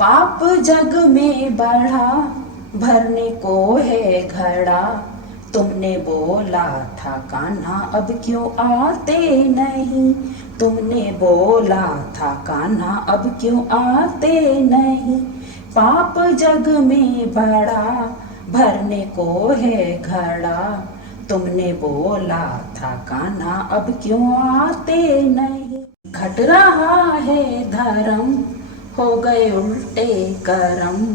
पाप जग में बढ़ा, भरने को है घड़ा। तुमने बोला था कान्हा अब क्यों आते नहीं। तुमने बोला था कान्हा अब क्यों आते नहीं। पाप जग में बढ़ा, भरने को है घड़ा। तुमने बोला था कान्हा अब क्यों आते नहीं। घट रहा है धर्म, हो गए उल्टे करम।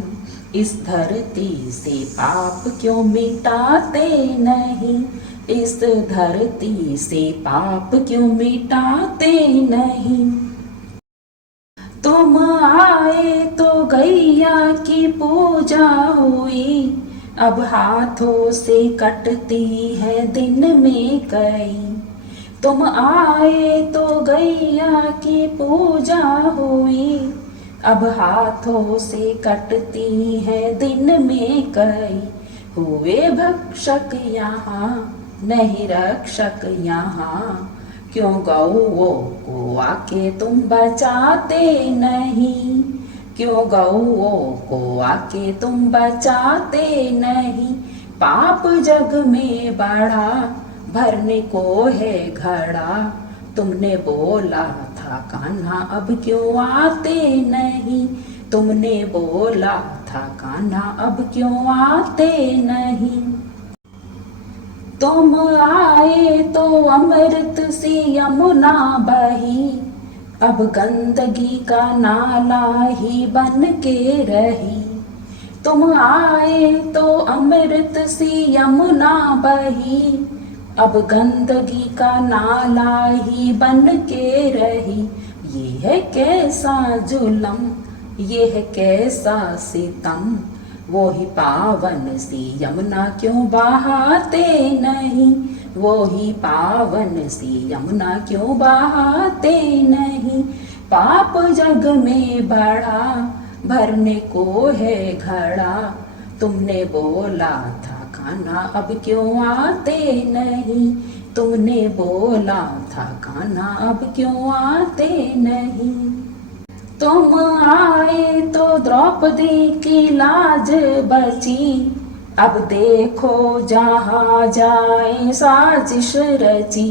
इस धरती से पाप क्यों मिटाते नहीं। इस धरती से पाप क्यों मिटाते नहीं। तुम आए तो गैया की पूजा हुई, अब हाथों से कटती है दिन में कई। तुम आए तो गैया की पूजा हुई, अब हाथों से कटती है दिन में कई। हुए भक्षक यहाँ, नहीं रक्षक यहाँ। क्यों गौओं को आके तुम बचाते नहीं। क्यों गौओं को आके तुम बचाते नहीं। पाप जग में बढ़ा, भरने को है घड़ा। तुमने बोला था कान्हा अब क्यों आते नहीं। तुमने बोला था कान्हा अब क्यों आते नहीं। तुम आए तो अमृत सी यमुना बही, अब गंदगी का नाला ही बन के रही। तुम आए तो अमृत सी यमुना बही, अब गंदगी का नाला ही बन के रही। ये है कैसा जुल्म, ये है कैसा सितम। वो ही पावन सी यमुना क्यों बहाते नहीं। वो ही पावन सी यमुना क्यों बहाते नहीं। पाप जग में बढ़ा, भरने को है घड़ा। तुमने बोला था कान्हा अब क्यों आते नहीं। तुमने बोला था कान्हा अब क्यों आते नहीं। तुम आए तो द्रौपदी की लाज बची, अब देखो जहाँ जाए साजिश रची।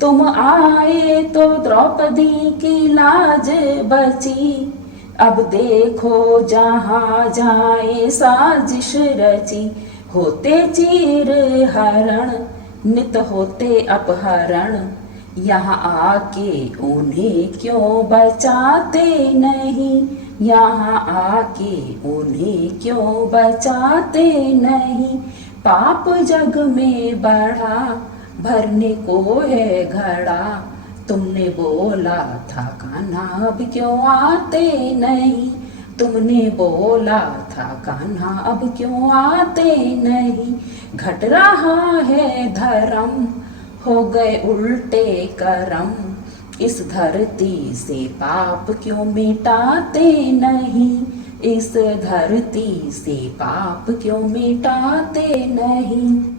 तुम आए तो द्रौपदी की लाज बची, अब देखो जहाँ जाए साजिश रची। होते चीर हरण, नित होते अपहरण। यहाँ आके उन्हें क्यों बचाते नहीं। यहाँ आके उन्हें क्यों बचाते नहीं। पाप जग में बढ़ा, भरने को है घड़ा। तुमने बोला था कान्हा अब क्यों आते नहीं। तुमने बोला था कान्हा अब क्यों आते नहीं। घट रहा है धर्म, हो गए उल्टे करम। इस धरती से पाप क्यों मिटाते नहीं। इस धरती से पाप क्यों मिटाते नहीं।